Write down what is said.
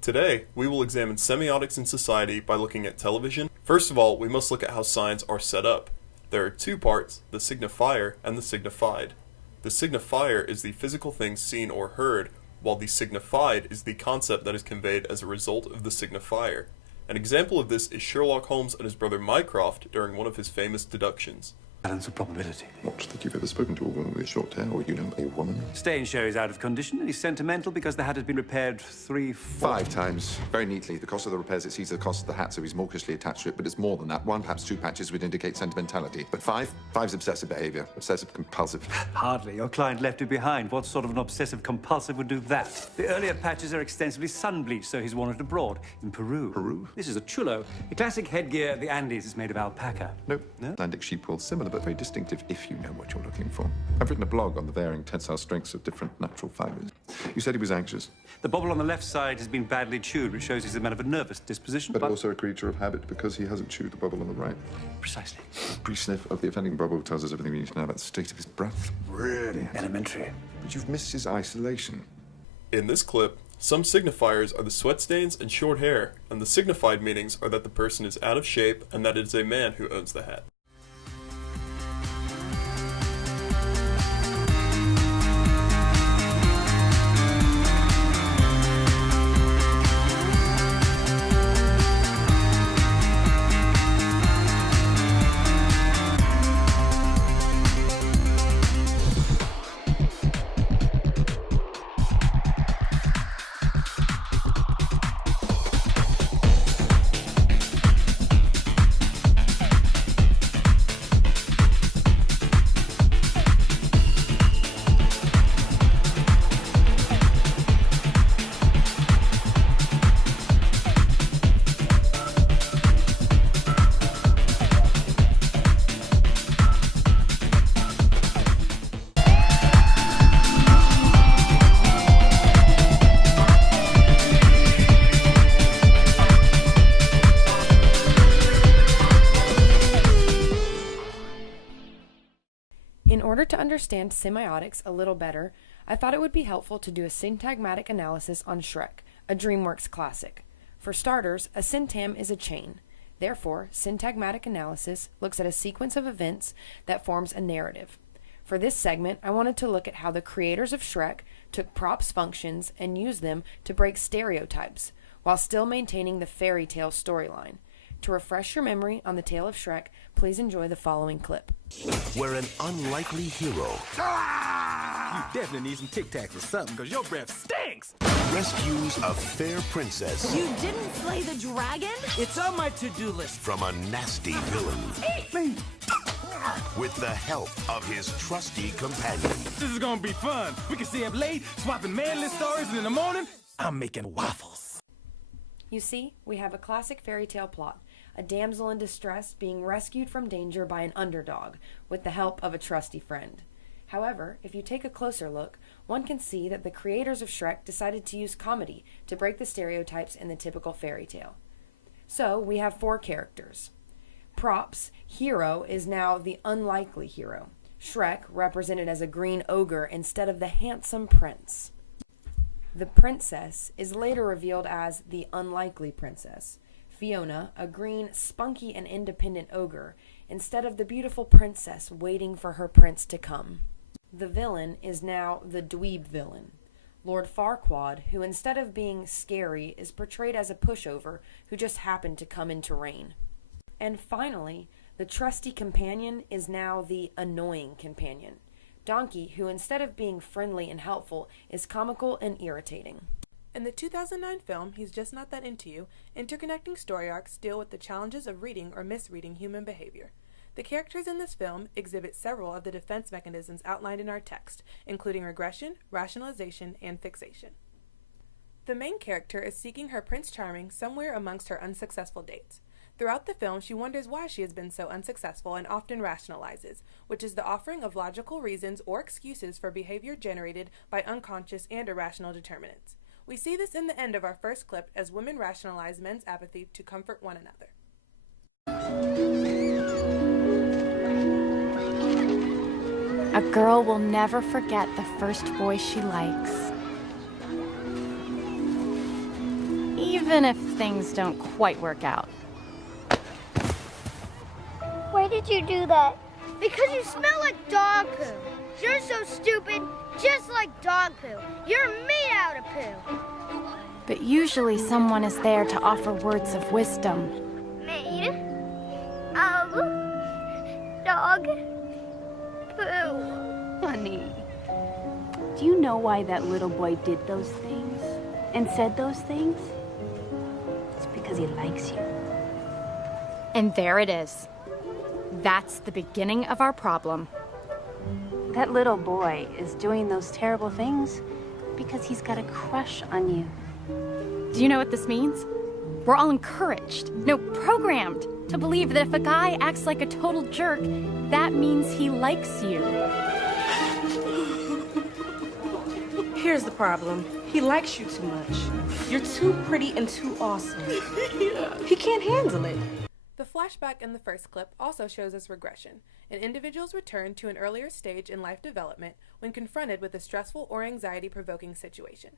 Today, we will examine semiotics in society by looking at television. First of all, we must look at how signs are set up. There are two parts, the signifier and the signified. The signifier is the physical thing seen or heard, while the signified is the concept that is conveyed as a result of the signifier. An example of this is Sherlock Holmes and his brother Mycroft during one of his famous deductions. Balance of probability. Not that you've ever spoken to a woman with short hair, or you know a woman. Staying show is out of condition, and he's sentimental because the hat has been repaired 5 times, very neatly. The cost of the repairs exceeds the cost of the hat, so he's mawkishly attached to it, but it's more than that. 1, perhaps 2 patches would indicate sentimentality. But 5's obsessive behavior, obsessive compulsive. Hardly. Your client left you behind. What sort of an obsessive compulsive would do that? The earlier patches are extensively sun-bleached, so he's worn it abroad, in Peru. Peru? This is a chulo. The classic headgear of the Andes is made of alpaca. Nope. No? Atlantic sheep wool, similar but very distinctive if you know what you're looking for. I've written a blog on the varying tensile strengths of different natural fibers. You said he was anxious. The bobble on the left side has been badly chewed, which shows he's a man of a nervous disposition. But also a creature of habit because he hasn't chewed the bubble on the right. Precisely. A brief sniff of the offending bubble tells us everything we need to know about the state of his breath. Really elementary. But you've missed his isolation. In this clip, some signifiers are the sweat stains and short hair, and the signified meanings are that the person is out of shape and that it is a man who owns the hat. In order to understand semiotics a little better, I thought it would be helpful to do a syntagmatic analysis on Shrek, a DreamWorks classic. For starters, a syntam is a chain. Therefore, syntagmatic analysis looks at a sequence of events that forms a narrative. For this segment, I wanted to look at how the creators of Shrek took props functions and used them to break stereotypes, while still maintaining the fairy tale storyline. To refresh your memory on the tale of Shrek, please enjoy the following clip. Where an unlikely hero You definitely need some Tic Tacs or something, because your breath stinks! rescues a fair princess You didn't slay the dragon? It's on my to-do list. from a nasty villain Eat me! with the help of his trusty companion. This is gonna be fun. We can stay up late, swapping manly stories, and in the morning, I'm making waffles. You see, we have a classic fairy tale plot, a damsel in distress being rescued from danger by an underdog with the help of a trusty friend. However, if you take a closer look, one can see that the creators of Shrek decided to use comedy to break the stereotypes in the typical fairy tale. So, we have 4 characters. Props, hero is now the unlikely hero. Shrek, represented as a green ogre instead of the handsome prince. The princess is later revealed as the unlikely princess. Fiona, a green, spunky, and independent ogre, instead of the beautiful princess waiting for her prince to come. The villain is now the dweeb villain. Lord Farquaad, who instead of being scary is portrayed as a pushover who just happened to come into reign. And finally, the trusty companion is now the annoying companion. Donkey, who instead of being friendly and helpful, is comical and irritating. In the 2009 film, He's Just Not That Into You, interconnecting story arcs deal with the challenges of reading or misreading human behavior. The characters in this film exhibit several of the defense mechanisms outlined in our text, including regression, rationalization, and fixation. The main character is seeking her Prince Charming somewhere amongst her unsuccessful dates. Throughout the film, she wonders why she has been so unsuccessful and often rationalizes, which is the offering of logical reasons or excuses for behavior generated by unconscious and irrational determinants. We see this in the end of our first clip as women rationalize men's apathy to comfort one another. A girl will never forget the first boy she likes. even if things don't quite work out. Why did you do that? Because you smell like dog poo. You're so stupid, just like dog poo. You're made out of poo. But usually someone is there to offer words of wisdom. Made of dog poo. Honey, do you know why that little boy did those things and said those things? It's because he likes you. And there it is. That's the beginning of our problem. That little boy is doing those terrible things because he's got a crush on you. Do you know what this means? We're all encouraged, no, programmed, to believe that if a guy acts like a total jerk, that means he likes you. Here's the problem. He likes you too much. You're too pretty and too awesome. He can't handle it. The flashback in the first clip also shows us regression, an individual's return to an earlier stage in life development when confronted with a stressful or anxiety-provoking situation.